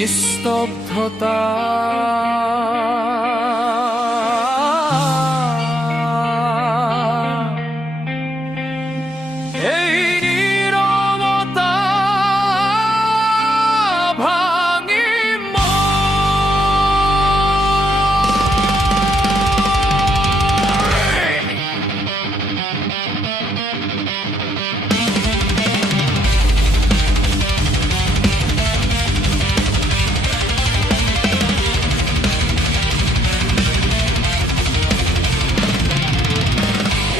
নিস্তব্ধতা এই নীৰবতা ভাঙিম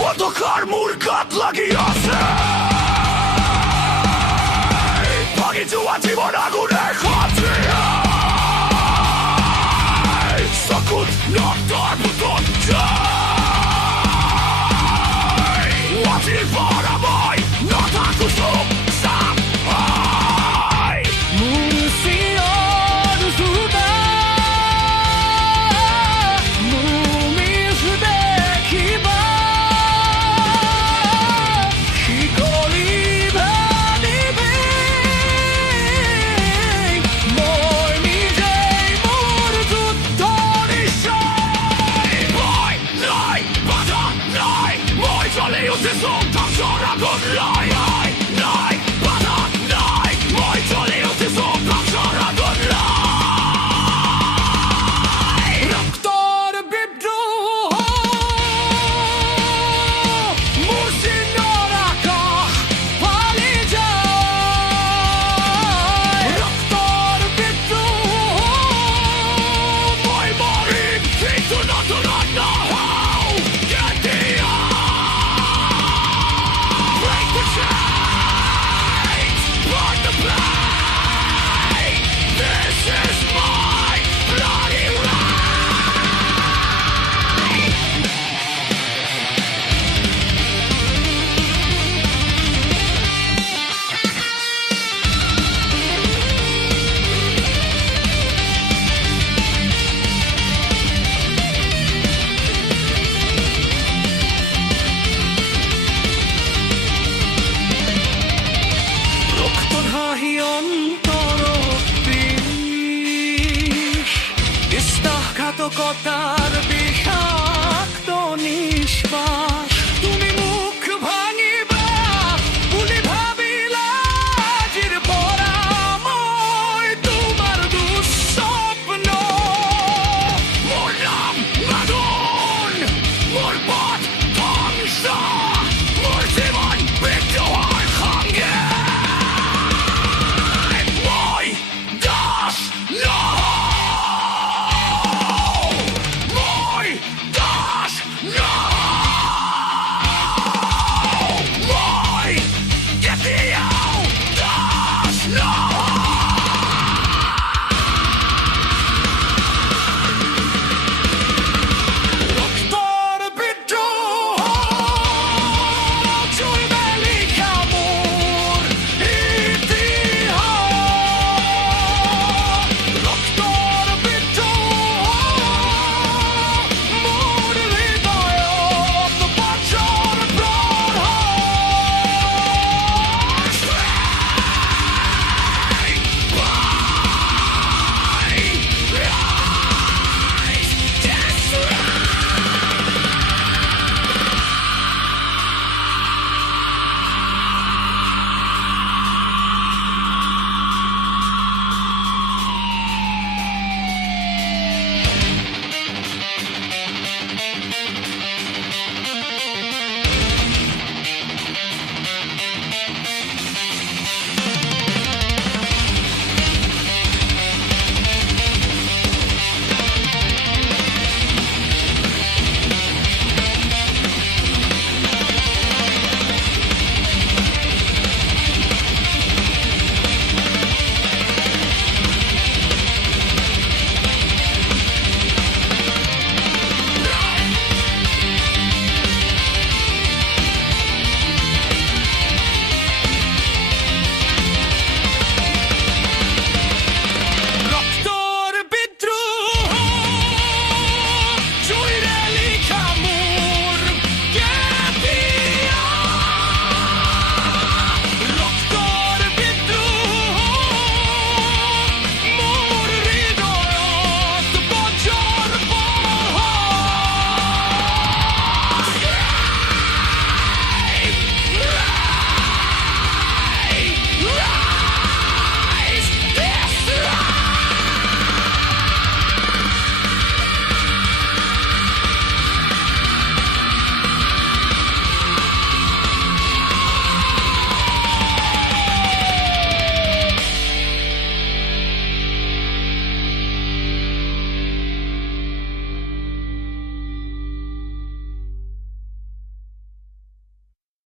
অন্ধকাৰ মোৰ গাত লাগি আছে ভাগি যোৱা জীৱন আগুনে খাটিয়াই চকুত নখৰ ফুটত যায় আজিৰ পৰা মই নাথাকো চুপ চাপ মোৰ চিঞৰ জোতা মোৰ মিছ দেখিবা শিকলি ভাঙিবি মই নিজেই মোৰ যুদ্ধ নিশ্চয় ভয় নাই বাধা নাই মই জ্বলি উঠিছো ধ্বংসৰ আগুন লৈ নাই বাধা নাই মই জ্বলি উঠিছো ধ্বংসৰ আগুন লৈ ৰক্তৰ বিদ্ৰোহ মোৰ চিনৰ আকাশ ফালি যায় ৰক্তৰ বিদ্ৰোহ মই মৰিম কিন্তু নতুনত নহওঁ কেতিয়া Break the chains burn the blade This is my bloody ৰক্তৰ হাঁহি অন্তৰত বিষ বিশ্বাসঘাতকতাৰ বিষাক্ত নিশ্বাস